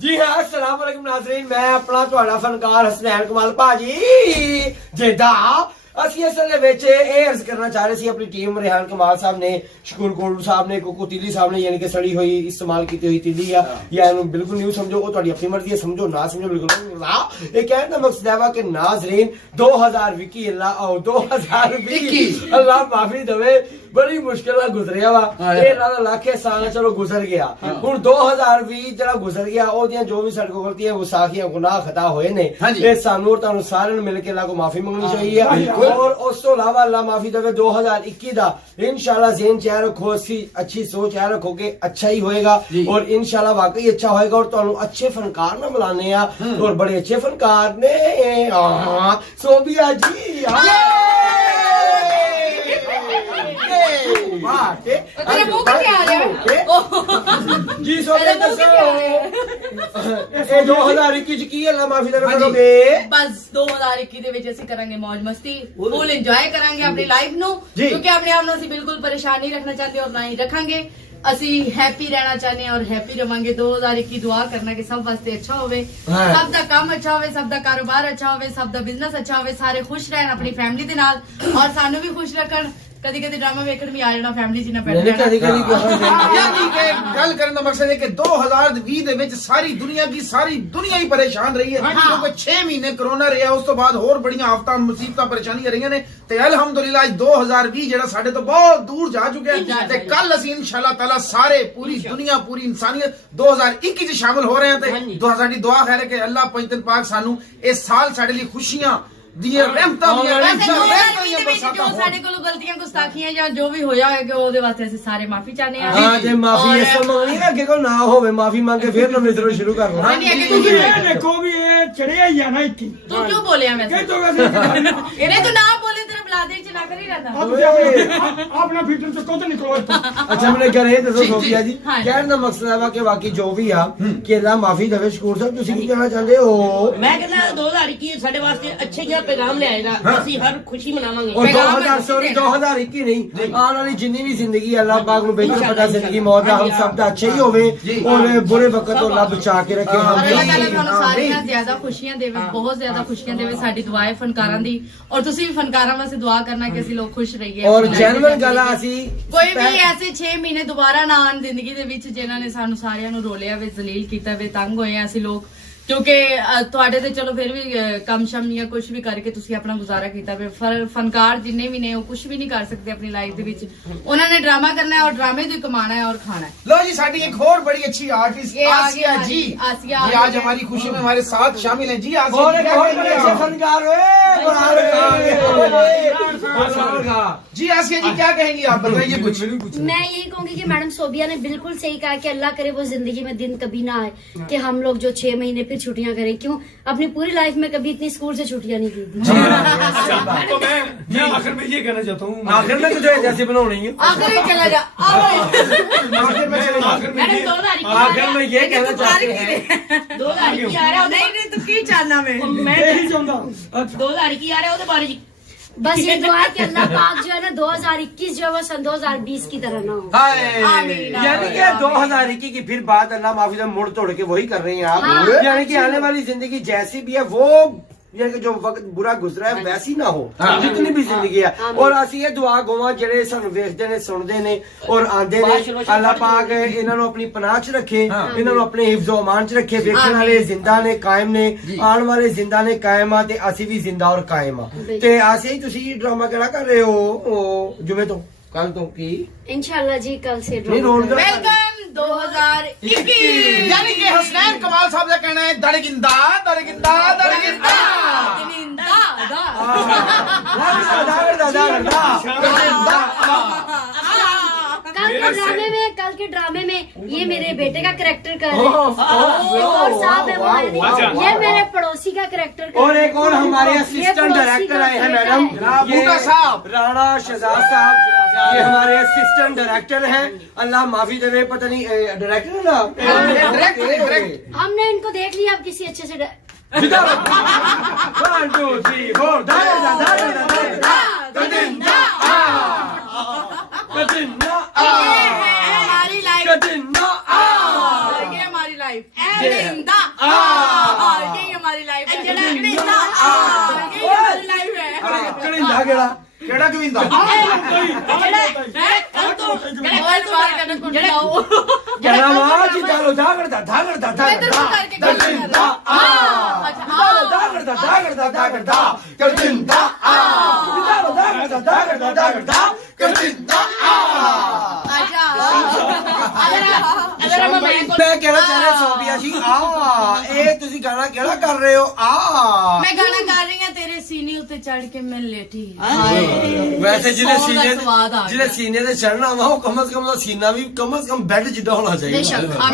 जी हाँ, अस्सलाम वालेकुम नाज़रीन, मैं अपना ਤੁਹਾਡਾ ਫਨਕਾਰ ਹਸਨੈਨ ਕਮਾਲ ਭਾਜੀ ਜਿੱਦਾਂ ਅਸੀਂ ਅਸਲ ਦੇ ਵਿੱਚ ਇਹ ਅਰਜ਼ ਕਰਨਾ ਚਾਹ ਰਹੇ ਸੀ ਆਪਣੀ ਟੀਮ ਰਿਹਾਨ ਕਮਾਲ ਸਾਹਿਬ ਨੇ ਸ਼ਕੂਰ ਕੋਲੂ ਸਾਹਿਬ ਨੇ ਕੋਕੋ ਤਿੱਲੀ ਸਾਹਿਬ ਨੇ ਯਾਨੀ ਕਿ ਸੜੀ ਹੋਈ ਇਸਤੇਮਾਲ ਕੀਤੀ ਹੋਈ ਤਿੱਲੀ ਆ ਜਾਂ ਇਹਨੂੰ ਬਿਲਕੁਲ ਨਿਊ ਸਮਝੋ ਉਹ ਤੁਹਾਡੀ ਆਪਣੀ ਮਰਜ਼ੀ ਹੈ ਸਮਝੋ ਨਾ ਸਮਝੋ ਬਿਲਕੁਲ ਇਹ ਕਹਿਣ ਦਾ ਮਕਸਦ ਹੈ ਕਿ ਨਾਜ਼ਰੀਨ 2021 ਅੱਲਾਹ ਔਰ 2021 ਅੱਲਾਹ ਮਾਫੀ ਦੇਵੇ बड़ी मुश्किल गुजरिया वा लाखे साल चलो गुजर गया हुण 2020 जरा गुजर गया ओदियां जो भी साडे कोल गलतियां गुस्ताखियां गुनाह खता होए ने ये सानू और तुहानू सारेयां नू मिल के अल्लाह को माफी मंगनी चाहिए और उस तो इलावा अल्लाह माफी देवे 2021 दा इंशाल्लाह ज़हन च रखो अच्छी सोच है रखो कि अच्छा ही होएगा और इंशाल्लाह वाकई अच्छा होएगा और तुहानू अच्छे फनकार ना बुलाने और बड़े अच्छे फनकार ने सोबिया जी जी सोबिया दसो 2021 की अल्लाह माफी दे करोगे बस 2021 ਦੇ ਵਿੱਚ ਅਸੀਂ ਕਰਾਂਗੇ ਮौज ਮਸਤੀ ਫੁੱਲ ਇੰਜੋਏ ਕਰਾਂਗੇ ਆਪਣੀ ਲਾਈਫ ਨੂੰ ਕਿਉਂਕਿ ਆਪਣੇ ਆਪ ਨੂੰ ਅਸੀਂ ਬਿਲਕੁਲ ਪਰੇਸ਼ਾਨ ਨਹੀਂ ਰੱਖਣਾ ਚਾਹੁੰਦੇ ਔਰ ਨਾ ਹੀ ਰੱਖਾਂਗੇ ਅਸੀਂ ਹੈਪੀ ਰਹਿਣਾ ਚਾਹੁੰਦੇ ਹਾਂ ਔਰ ਹੈਪੀ ਰਵਾਂਗੇ 2021 ਦੁਆ ਕਰਨਾ ਕਿ ਸਭ ਵਾਸਤੇ ਅੱਛਾ ਹੋਵੇ ਸਭ ਦਾ ਕੰਮ ਅੱਛਾ ਹੋਵੇ ਸਭ ਦਾ ਕਾਰੋਬਾਰ ਅੱਛਾ ਹੋਵੇ ਸਭ ਦਾ ਬਿਜ਼ਨਸ ਅੱਛਾ ਹੋਵੇ ਸਾਰੇ ਖੁਸ਼ ਰਹਿਣ ਆਪਣੀ ਫੈਮਿਲੀ ਦੇ ਨਾਲ ਔਰ ਸਾਨੂੰ ਵੀ ਖੁਸ਼ ਰੱਖਣ कदी कदी ड्रामा वेखण भी आ जाना फैमिली च ना पैदा कदी यानी कि गल करने का मकसद है कि 2020 ਦੇ ਵਿੱਚ ਸਾਰੀ ਦੁਨੀਆ ਹੀ ਪਰੇਸ਼ਾਨ ਰਹੀ ਹੈ ਕਿਉਂਕਿ 6 ਮਹੀਨੇ ਕੋਰੋਨਾ ਰਿਹਾ ਉਸ ਤੋਂ ਬਾਅਦ ਹੋਰ ਬੜੀਆਂ ਆਫਤਾਂ ਮੁਸੀਬਤਾਂ ਪਰੇਸ਼ਾਨੀਆਂ ਰਹੀਆਂ ਨੇ ਤੇ ਅਲਹਮਦੁਲਿਲਾ ਅੱਜ 2020 ਜਿਹੜਾ ਸਾਡੇ ਤੋਂ ਬਹੁਤ ਦੂਰ ਜਾ ਚੁੱਕਿਆ ਹੈ ਤੇ ਕੱਲ ਅਸੀਂ ਇਨਸ਼ਾਅੱਲਾ ਤਾਲਾ ਸਾਰੇ ਪੂਰੀ ਦੁਨੀਆ ਪੂਰੀ ਇਨਸਾਨੀਅਤ 2021 ਚ ਸ਼ਾਮਲ ਹੋ ਰਹੇ ਹਾਂ ਤੇ ਸਾਡੀ ਦੁਆ ਹੈ ਕਿ ਅੱਲਾਹ ਪੰਜਤਨ ਪਾਕ ਸਾਨੂੰ ਇਸ ਸਾਲ ਸਾਡੇ ਲਈ ਖੁਸ਼ੀਆਂ ਦੀਆਂ ਰਹਿਮਤਾਂ ਦੀਆਂ ਜੋ ਸਾਡੇ ਕੋਲੋਂ ਗਲਤੀਆਂ ਗੁਸਤਾਖੀਆਂ ਜਾਂ ਜੋ ਵੀ ਹੋਇਆ ਹੋਏਗਾ ਉਹਦੇ ਵਾਸਤੇ ਅਸੀਂ ਸਾਰੇ ਮਾਫੀ ਚਾਹਨੇ ਆ ਹਾਂ ਜੇ ਮਾਫੀ ਇਸ ਮੰਗਣੀ ਨਾ ਅੱਗੇ ਕੋ ਨਾ ਹੋਵੇ ਮਾਫੀ ਮੰਗ ਕੇ ਫਿਰ ਨਵੇਂ ਸਿਰੋਂ ਸ਼ੁਰੂ ਕਰ ਲਓ ਤੁਸੀਂ ਇਹ ਦੇਖੋ ਵੀ ਇਹ ਚੜਿਆ ਹੀ ਆ ਨਾ ਇੱਥੇ ਤੂੰ ਕਿਉਂ ਬੋਲਿਆ ਮੈਂ ਕਿ ਤੂੰ ਇਹਨੇ ਤੂੰ ਨਾ ਬੋਲੇ ਤੇਰਾ ਬਲਾਦੇ ਚ ਨਾ ਕਰੀ ਰਹਿੰਦਾ ਆਪਣਾ ਫੀਚਰ ਤੋਂ ਕੋਤ ਨਿਕਲੋ अच्छा मैंने कह रहे दसो सोफिया जी कहने का मकसद है कि बाकी जो भी आ कि अल्लाह माफी देवे शकूर साहब तुसी की कहना चाहते हो मैं कहना 2021 ਸਾਡੇ ਵਾਸਤੇ ਅੱਛੇ ਜਿਹਾ ਪੈਗਾਮ ਲੈ ਆਏਗਾ ਅਸੀਂ ਹਰ ਖੁਸ਼ੀ ਮਨਾਵਾਂਗੇ और 2021 नहीं आने वाली जितनी भी जिंदगी अल्लाह पाक ਨੂੰ बेहतर पता जिंदगी मौत हम सब ਦਾ ਅੱਛਾ ਹੀ ਹੋਵੇ और बुरे वक्त ਤੋਂ अल्लाह बचा के रखे हम अल्लाह ताला ਤੁਹਾਨੂੰ ਸਾਰੀਆਂ ਜ਼ਿਆਦਾ ਖੁਸ਼ੀਆਂ ਦੇਵੇ ਬਹੁਤ ਜ਼ਿਆਦਾ ਖੁਸ਼ੀਆਂ ਦੇਵੇ ਸਾਡੀ ਦੁਆ ਹੈ ਫਨਕਾਰਾਂ ਦੀ ਔਰ ਤੁਸੀਂ ਵੀ ਫਨਕਾਰਾਂ ਵਾਸਤੇ ਦੁਆ ਕਰਨਾ ਕਿ ਅਸੀਂ ਲੋਕ ਖੁਸ਼ ਰਹੀਏ और जेन्युइन ਗੱਲ ਅਸੀਂ ਕੋਈ ਵੀ ਐਸੇ 6 ਮਹੀਨੇ ਦੁਬਾਰਾ ਨਾ ਆਣ ਜ਼ਿੰਦਗੀ ਦੇ ਵਿੱਚ ਜਿਨ੍ਹਾਂ ਨੇ ਸਾਨੂੰ ਸਾਰਿਆਂ ਨੂੰ ਰੋਲਿਆ ਵੇ ਜ਼ਲੀਲ ਕੀਤਾ ਵੇ ਤੰਗ ਹੋਏ ਅਸੀਂ ਲੋਕ ਕਿਉਂਕਿ ਤੁਹਾਡੇ ਤੇ ਚਲੋ ਫਿਰ ਵੀ ਕੰਮ ਸ਼ਮ ਜਾਂ ਕੁਝ ਵੀ ਕਰਕੇ ਤੁਸੀਂ ਆਪਣਾ ਗੁਜ਼ਾਰਾ ਕੀਤਾ ਵੇ ਫਨਕਾਰ ਜਿੰਨੇ ਵੀ ਨੇ ਉਹ ਕੁਝ ਵੀ ਨਹੀਂ ਕਰ ਸਕਦੇ ਆਪਣੀ ਲਾਈਫ ਦੇ ਵਿੱਚ ਉਹਨਾਂ ਨੇ ਡਰਾਮਾ ਕਰਨਾ ਹੈ ਔਰ ਡਰਾਮੇ ਤੋਂ ਹੀ ਕਮਾਣਾ है और खाना है लो जी साडी एक और बड़ी अच्छी आर्टिस्ट आसिया जी आसिया ये आज हमारी खुशी में हमारे साथ शामिल हैं जी आसिया और एक और बड़े अच्छे फनकार जी आसिया जी क्या कहेंगी आप बताइए कुछ मैं यही कहूंगी कि मैडम सोबिया ने बिल्कुल सही कहा कि अल्लाह करे वो जिंदगी में दिन कभी ना आए कि हम लोग जो 6 महीने फिर छुट्टियां करें क्यों अपनी पूरी लाइफ में कभी इतनी स्कूल से छुट्टियां नहीं की तो मैं आखिर में ये कहना चाहता हूँ आखिर में तुझे जैसे बनानी है आखिर में चला जा आखिर में ये कहना चाहते हैं 2021 आ रहा नहीं नहीं तू की चाहना मैं यही चाहता 2021 आ रहा ਉਹਦੇ ਬਾਰੇ ਜੀ बस ये दुआ है कि अल्लाह पाक जो है ना 2021 जो है वो सन 2020 की तरह ना हो यानी कि 2021 की फिर बात अल्लाह माफी से मुड़ तोड़ के वही कर रहे हैं आप यानी कि आने वाली जिंदगी जैसी भी है वो यानी कि जो वक्त बुरा गुजरा है वैसी ना हो जितनी भी जिंदगी है और ਅਸੀਂ ਇਹ ਦੁਆ ਗੋਵਾਂ ਜਿਹੜੇ ਸਾਨੂੰ ਵੇਖਦੇ ਨੇ ਸੁਣਦੇ ਨੇ ਔਰ ਆਂਦੇ ਨੇ ਅੱਲਾਹ ਪਾਕ ਇਹਨਾਂ ਨੂੰ ਆਪਣੀ ਪਨਾਹ ਚ ਰੱਖੇ ਇਹਨਾਂ ਨੂੰ ਆਪਣੇ ਹਿਫਜ਼ ਓ ਅਮਾਨ ਚ ਰੱਖੇ ਵੇਖਣ ਵਾਲੇ ਜ਼ਿੰਦਾ ਨੇ ਕਾਇਮ ਨੇ ਆਉਣ ਵਾਲੇ ਜ਼ਿੰਦਾ ਨੇ ਕਾਇਮ ਆ ਤੇ ਅਸੀਂ ਵੀ ਜ਼ਿੰਦਾ ਔਰ ਕਾਇਮ ਆ ਤੇ ਅਸੀਂ ਹੀ ਤੁਸੀਂ ਡਰਾਮਾ ਕਿਹੜਾ ਕਰ ਰਹੇ ਹੋ ਜੁਮੇ ਤੋਂ ਕੱਲ ਤੋਂ ਕੀ इंशाल्लाह जी कल से वेलकम 2021 यानी कि हसनैन कमाल साहब का कहना है दड़गिंदा दड़गिंदा दड़गिंदा कल के ड्रामे में ये मेरे बेटे का करैक्टर कर रहे हैं और साहब है वो ये मेरे पड़ोसी का करैक्टर कर और एक और हमारे असिस्टेंट डायरेक्टर आए हैं मैडम बूटा साहब राणा शहजाद साहब ये हमारे असिस्टेंट डायरेक्टर हैं अल्लाह माफी देवे पता नहीं डायरेक्टर है ना डायरेक्ट हमने इनको देख लिया अब किसी अच्छे से 1 2 3 4 हमारी लाइफ कटिंग ये हमारी लाइफ जिंदा यही हमारी लाइफ है जिंदा यही हमारी लाइफ है कड़िंदा केड़ा ਕਿਹੜਾ ਗਵਿੰਦਾ कहना मां जी डालो दागड़दा दागड़दा दागड़दा कड़िंदा दागड़दा दागड़दा दागड़दा कड़िंदा डालो दागड़दा दागड़दा दागड़दा कड़िंदा मैं कहना चाह रहा सोबिया जी ਇਹ ਤੁਸੀਂ ਗਾਣਾ ਕਿਹੜਾ ਕਰ ਰਹੇ ਹੋ मैं गाना गा रही हूँ तेरे सीने उते चढ़ के मैं लेटी ਵੈਸੇ ਜਿਹਦੇ ਸੌ ਦਾ ਸੀਨੇ ਸਵਾਦ ਆ ਗਿਆ। ਜਿਹਦੇ ਸੀਨੇ ਤੇ ਚੜਨਾ ਵਾ ਉਹ ਕਮ ਸੇ ਕਮ ਦਾ ਸੀਨਾ ਵੀ ਕਮ ਸੇ ਕਮ ਬੈੱਡ ਜਿੱਡਾ ਹੋਣਾ ਚਾਹੀਦਾ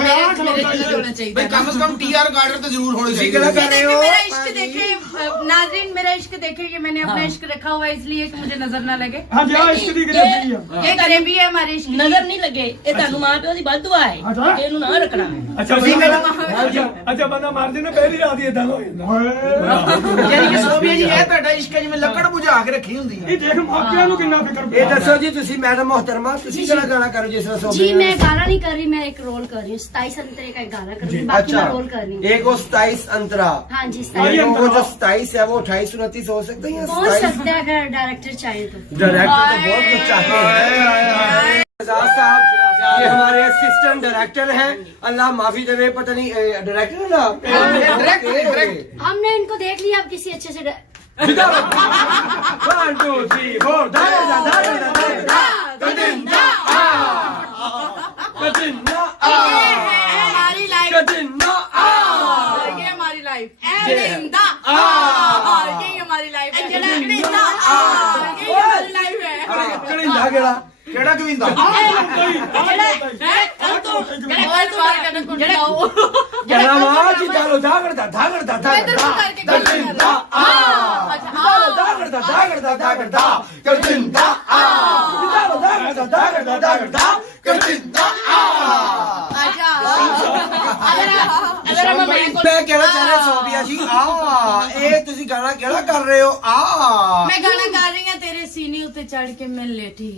मेरे दिल होना चाहिए ਬਈ ਕਮ ਸੇ ਕਮ ਟੀਆਰ ਗਾਰਡਰ ਤੇ ਜ਼ਰੂਰ ਹੋਣੇ ਤੁਸੀਂ ਚਾਹੀਦੇ ਕਿਹੜਾ ਕਰ ਰਹੇ ਹੋ मेरा इश्क देखे नाज़रीन मेरा इश्क देखे कि मैंने अपना इश्क रखा हुआ है इसलिए कि मुझे नजर ना लगे हाँ जी इश्क दी गरीबी आ ये गरीबी है हमारे इश्क की। ਨਜ਼ਰ ਨਹੀਂ ਲੱਗੇ ਇਹ ਤੁਹਾਨੂੰ ਮਾਂ ਪਿਓ ਦੀ ਬਦਦੁਆ ਹੈ ਅੱਛਾ। ਕਿ ਇਹਨੂੰ ਨਾ ਰੱਖਣਾ अच्छा अच्छा बंदा मार देना पहली रात ही इदां हो ਜਾਂਦਾ ਯਾਨੀ ਕਿ ਸੋਬੀਆ ਜੀ ਇਹ ਤੁਹਾਡਾ ਇਸ਼ਕ ਹੈ ਜਿਵੇਂ ਲੱਕੜ ਬੁਝਾ ਕੇ ਰੱਖੀ ਹੁੰਦੀ ਹੈ ਇਹ ਦੇਖ ਮਾਪਿਆਂ ਨੂੰ ਕਿੰਨਾ ਫਿਕਰ ਇਹ ਦੱਸੋ ਜੀ ਤੁਸੀਂ ਮੈਡਮ ਮੁਹਤਰਮਾ ਤੁਸੀਂ ਕਿਹੜਾ ਗਾਣਾ ਕਰੋ ਜਿਸ ਤਰ੍ਹਾਂ जी ਸੋਬਿਆ मैं गाना नहीं कर रही मैं एक रोल कर रही हूँ 27 अंतरे का एक गाना कर रही हूँ बाकी अच्छा मैं रोल कर रही हूँ एक वो 27 अंतरा हाँ जी और 27 वो जो 27 है वो 28 29 हो सकते हैं पहुँच 27 सकता है अगर डायरेक्टर चाहे तो डायरेक्टर तो बहुत कुछ चाहते हैं एजाज साहब ये हमारे असिस्टेंट डायरेक्टर हैं अल्लाह माफी देवे पता नहीं डायरेक्टर है ना डायरेक्टर हमने इनको देख लिया अब किसी अच्छे से 1 2 3 4 दागड़दा कदिंदा कदिंदा ये है हमारी लाइफ कदिंदा ये हमारी लाइफ जिंदा यही हमारी लाइफ है जिंदा यही हमारी लाइफ है कड़िंदा केड़ा ਕਿਹੜਾ ਗਵਿੰਦਾ कहना मां जी डालो दागड़दा दागड़दा दागड़दा कड़िंदा दागड़दा दागड़दा दागड़दा कड़िंदा डालो दागड़दा दागड़दा दागड़दा कड़िंदा मैं कहना चाह रहा सोबिया जी ਇਹ ਤੁਸੀਂ ਗਾਣਾ ਕਿਹੜਾ ਕਰ ਰਹੇ ਹੋ मैं गाना गा रही हूँ तेरे सीने उते चढ़ के मैं लेटी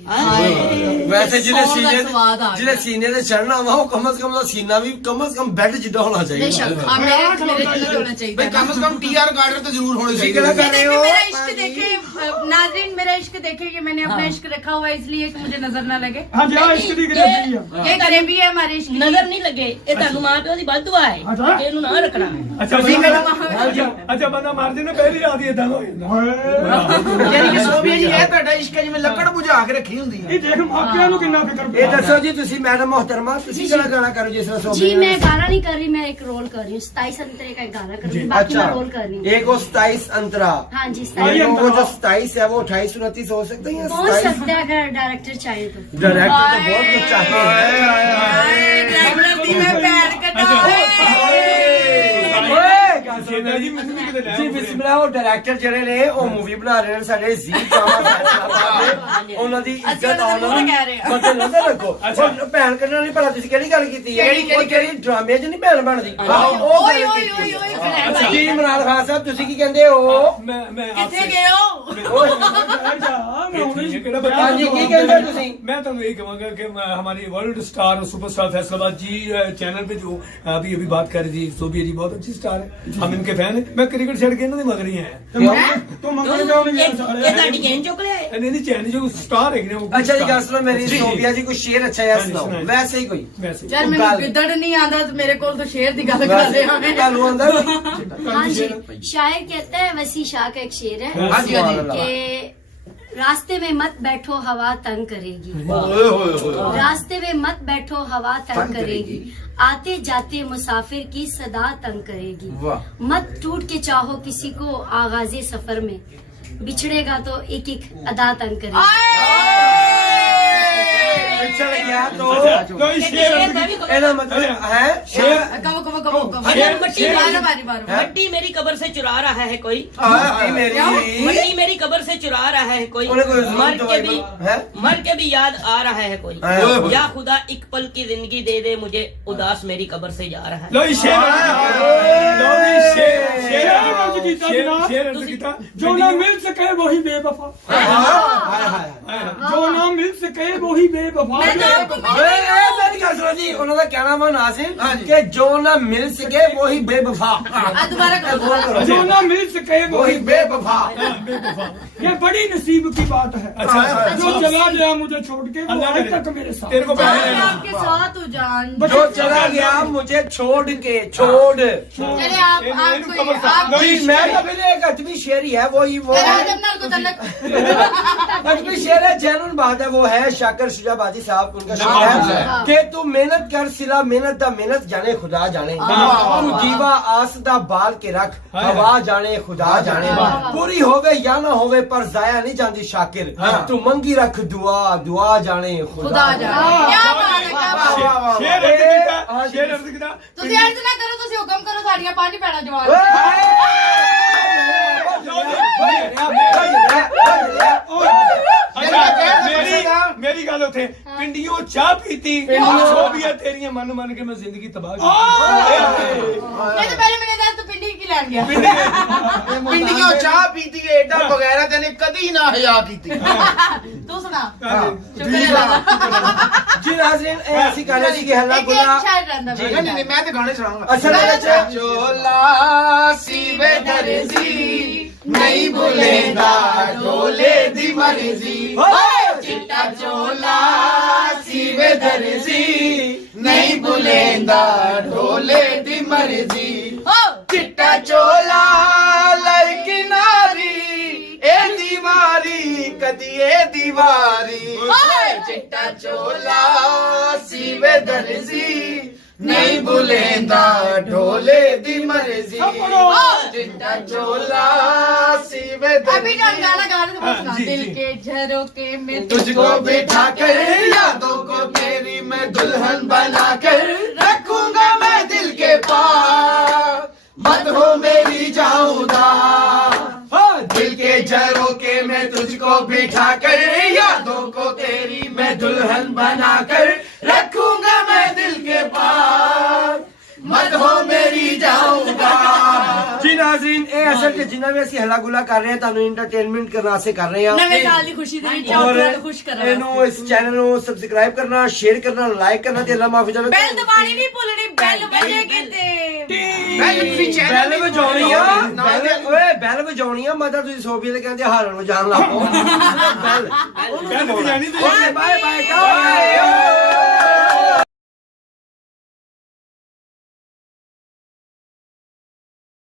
ਵੈਸੇ ਜਿਹਦੇ ਸੌ ਦਾ ਸੀਨੇ ਸਵਾਦ ਆ ਗਿਆ। ਜਿਹਦੇ ਸੀਨੇ ਤੇ ਚੜਨਾ ਵਾ ਉਹ ਕਮ ਸੇ ਕਮ ਦਾ ਸੀਨਾ ਵੀ ਕਮ ਸੇ ਕਮ ਬੈੱਡ ਜਿੱਡਾ ਹੋਣਾ ਚਾਹੀਦਾ मेरे दिल होना चाहिए ਬਈ ਕਮ ਸੇ ਕਮ ਟੀਆਰ ਗਾਰਡਰ ਤੇ ਜ਼ਰੂਰ ਹੋਣੇ ਤੁਸੀਂ ਚਾਹੀਦੇ ਕਿਹੜਾ ਕਰ ਰਹੇ ਹੋ मेरा इश्क देखे नाज़रीन मेरा इश्क देखे कि मैंने अपना इश्क रखा हुआ है इसलिए कि मुझे नजर ना लगे हाँ जी इश्क दी गरीबी आ ये गरीबी है हमारे इश्क की। ਨਜ਼ਰ ਨਹੀਂ ਲੱਗੇ ਇਹ ਤੁਹਾਨੂੰ ਮਾਂ ਪਿਓ ਦੀ ਬਦਦੁਆ ਹੈ ਅੱਛਾ। ਕਿ ਇਹਨੂੰ ਨਾ ਰੱਖਣਾ अच्छा अच्छा बंदा मार देना पहली रात ही इदां हो ਜਾਂਦਾ ਯਾਨੀ ਕਿ ਸੋਬੀਆ ਜੀ ਇਹ ਤੁਹਾਡਾ ਇਸ਼ਕ ਹੈ ਜਿਵੇਂ ਲੱਕੜ ਬੁਝਾ ਕੇ ਰੱਖੀ ਹੁੰਦੀ ਹੈ ਇਹ ਦੇਖ ਮਾਪਿਆਂ ਨੂੰ ਕਿੰਨਾ ਫਿਕਰ ਇਹ ਦੱਸੋ ਜੀ ਤੁਸੀਂ ਮੈਡਮ ਮੁਹਤਰਮਾ ਤੁਸੀਂ ਕਿਹੜਾ ਗਾਣਾ ਕਰੋ ਜਿਸ ਤਰ੍ਹਾਂ जी ਸੋਬਿਆ मैं गाना नहीं कर रही मैं एक रोल कर रही हूँ 27 अंतरे का एक गाना कर रही हूँ बाकी अच्छा मैं रोल कर रही हूँ एक वो 27 अंतरा हाँ जी और 27 वो जो 27 है वो 28 29 हो सकते हैं पहुँच 27 सकता है अगर डायरेक्टर चाहे तो डायरेक्टर तो बहुत कुछ चाहते हैं डायरेक्टर दी मैं पैर कटा जी मुझे भी किते ਜੀ ਬਿਸਮਿਲ੍ਲਾ ਉਹ ਡਾਇਰੈਕਟਰ ਜਿਹੜੇ ਨੇ ਉਹ ਮੂਵੀ ਬਣਾ ਰਹੇ ਨੇ ਸਾਡੇ ਜ਼ੀ ਡਰਾਮਾ ਫੈਸਲਾਬਾਦ ਦੇ ਉਹਨਾਂ ਦੀ ਅਸੀਂ ਇੱਜ਼ਤ ਉਹਨਾਂ ਦਾ ਆਉਣਾ ਮੂੰਹ ਕਹਿ ਰਹੇ ਹਾਂ। ਮਤੇ ਨਾ ਰੱਖੋ ਉਹ ਭੈਣ ਕੱਢਣਾ ਨਹੀਂ ਭਲਾ ਤੁਸੀਂ ਕਿਹੜੀ ਗੱਲ ਕੀਤੀ ਹੈ ਉਹ ਜਿਹੜੀ ਡਰਾਮੇ 'ਚ ਨਹੀਂ ਭੈਣ ਬਣਦੀ ਆਹੋ ਉਹ ਓਏ ਗੱਲ ਓਏ ਕੀਤੀ ਓਏ ਹੈ। ਓਏ ਜੀ ਇਮਰਾਨ ਖਾਨ ਸਾਹਿਬ ਤੁਸੀਂ ਕੀ ਕਹਿੰਦੇ ਹੋ मैं किथे गए हो ਹਾਂਜੀ ਕੀ ਕਹਿੰਦੇ ਤੁਸੀਂ मैं तो यही कहूंगा कि हमारी वर्ल्ड स्टार सुपरस्टार फैसलाबाद जी चैनल पे जो अभी अभी बात कर रही थी सोबिया जी बहुत अच्छी स्टार है हम इनके फैन है मैं क्रिकेट छड़ के इन्होंने मगर ही है तू मंगल जाओ नहीं ਇਹ ਤੁਹਾਡੀ ਗੇਂਦ ਚੁੱਕ ਲਿਆ ਹੈ नहीं चैन जो स्टार है वो अच्छा जी ਗੱਲ ਸੁਣੋ ਮੇਰੀ जी, ਸੋਬੀਆ ਜੀ ਕੋਈ ਸ਼ੇਰ ਅੱਛਾ ਜਿਹਾ ਸੁਣਾਓ सुनाइए। ਵੈਸੇ ਹੀ ਕੋਈ वैसे यार मैंने गिद्दड़ नहीं आंदा तो मेरे को तो शेर दी गल कर ਵੈਸੇ रहे हैं ਤੁਹਾਨੂੰ ਆਉਂਦਾ हाँ जी शायर कहता है वसी शाह का एक शेर है हाँ जी, हाँ जी। कि रास्ते में मत बैठो हवा तंग करेगी ਓਏ ਹੋਏ ਹੋਏ रास्ते में मत बैठो हवा तंग करेगी आते जाते मुसाफिर की सदा तंग करेगी वाह। मत टूट के चाहो किसी को आगाजे सफर में बिछड़ेगा तो एक एक अदा तंग करेगी पिछड़ गया तो कोई शेर ਇਹਦਾ ਮਤਲਬ ਹੈ ਸ਼ੇਰ कमो कमो कमो कमो शेर- शेर- बारी बारी बारी मट्टी मेरी कब्र से चुरा रहा है कोई ਆਹ ਮੇਰੀ मट्टी मेरी कब्र से चुरा रहा है कोई उन्हें कोई मर के भी है? मर के भी याद आ रहा है कोई है। या खुदा एक पल की जिंदगी दे दे मुझे उदास मेरी कब्र से जा रहा है लो जी शेर लो जी शेर शेर अर्ज कीता जनाब। शेर अर्ज कीता जो ना मिल सके वही बेवफा हाय हाय जो ना मिल सके वही बेवफा मैं तो आपको मेरी ਗੱਲ असलत जी ਉਹਨਾਂ ਦਾ ਕਹਿਣਾ ਵਾ नाज़रीन ਹਾਂਜੀ। कि जो ना मिल सके वही बेवफा दोबारा करो। जो ना मिल सके वही बेवफा ये बड़ी नसीब की बात है। अच्छा जो चला गया मुझे छोड़ के वो अल्लाह आज करे। तक मेरे साथ। तेरे को पैसे मैं देना। आपके साथ हूँ जान। जो चला गया मुझे छोड़ के छोड़ चले आप आप जी मैं तो पहले एक अजमी शेर ही है वही वो को तलक। अजमी शेर है जैनुन बात है वो है शाकर शुजाबादी साहब उनका शेर है कि तू मेहनत कर सिला मेहनत दा मेहनत जाने खुदा जाने तू जीवा आस दा बाल के रख हवा जाने खुदा जाने पूरी होवे या ना होवे पर जाया नहीं जाती शाकिर तू मंगी रख दुआ दुआ जाने खुदा खुदा जाने। क्या बात है, क्या बात है। शेर अर्ज कीता शेर अर्ज कीता ਤੁਸੀਂ अर्ज ना करो ਤੁਸੀਂ ਹੁਕਮ ਕਰੋ ਸਾਡੀਆਂ 5 ਭੈਣਾਂ ਜਵਾਨ। मेरी गल उथे पिंडियों चाह पीती सोबिया तेरियां मन मन के मैं जिंदगी तबाह की नहीं तो पहले मैंने दस तो पिंडी की लैन गया। ਪਿੰਡੀਆਂ ਚਾਹ ਪੀਤੀ ਏ ਏਡਾ ਬਗੈਰਾ ਤੈਨੇ ਕਦੀ ਨਾ ਹਿਆ ਕੀਤੀ तू सुना शुक्रिया जी नाज़रीन ऐसी कहानी सी कि हल्ला गुला शायद रहंदा ਠੀਕ ਹੈ ਨਹੀਂ ਮੈਂ ਤੇ ਗਾਣੇ ਸੁਣਾਉਂਗਾ असल में ਚੋਲਾ ਸੀਵੇ ਦਰਜੀ ਨਹੀਂ ਭੁਲੇਂਦਾ ਢੋਲੇ ਦੀ ਮਰਜ਼ੀ ਚਿੱਟਾ ਚੋਲਾ ਸੀਵੇ ਦਰਜੀ ਨਹੀਂ ਭੁਲੇਂਦਾ ਢੋਲੇ ਦੀ ਮਰਜ਼ੀ ਚਿੱਟਾ ਚੋਲਾ ਲੜਕੀ ਨਾਰੀ ਇਹ ਦੀਵਾਰੀ ਕਦੀ ਇਹ ਦੀਵਾਰੀ ਚਿੱਟਾ ਚੋਲਾ ਸੀਵੇ ਦਰਜੀ ਨਹੀਂ ਭੁਲੇਂਦਾ ਢੋਲੇ ਦੀ ਮਰਜ਼ੀ ਚਿੱਟਾ ਚੋਲਾ ਸੀਵੇ अभी जान गाना गा रहे थे सुना दिल के झरोके में तुझको बिठा कर यादों को तेरी मैं दुल्हन बना कर रखूंगा मैं दिल के पास मत हो मेरी जाऊंगा दिल के झरोके में तुझको बिठा कर यादों को तेरी मैं दुल्हन बना कर रखूंगा मैं दिल के पास मत हो मेरी जाऊंगा जी नाज़रीन ਇਹ ਅਸਲ ਚ ਜਿੰਨਾ ਵੀ ਅਸੀਂ ਹੱਲਾ ਗੁਲਾ ਕਰ ਰਹੇ ਹਾਂ ਤੁਹਾਨੂੰ ਐਂਟਰਟੇਨਮੈਂਟ ਕਰਨ ਵਾਸਤੇ ਕਰ ਰਹੇ ਹਾਂ नवे साल की खुशी दे विच ਔਰ आप खुश कर रहे ਇਹਨੂੰ ਇਸ ਚੈਨਲ ਨੂੰ ਸਬਸਕ੍ਰਾਈਬ ਕਰਨਾ ਸ਼ੇਅਰ ਕਰਨਾ ਲਾਈਕ ਕਰਨਾ ਤੇ ਅੱਲਾ ਮਾਫੀ ਜਾਵੇ बेल दबानी नहीं भूलनी बेल बजे कहते ਬੈਲ ਵਜਾਉਣੀ ਆ ਓਏ ਬੈਲ ਵਜਾਉਣੀ ਆ ਮਦਰ ਤੁਸੀਂ ਸੋਫੀ ਤੇ ਕਹਿੰਦੇ ਹਾਰਨ ਵਜਾਣ ਲੱਗ ਪਓ ਬੈਲ ਬੈਲ ਵਜਾਣੀ ਤੇ ਓਕੇ ਬਾਏ ਬਾਏ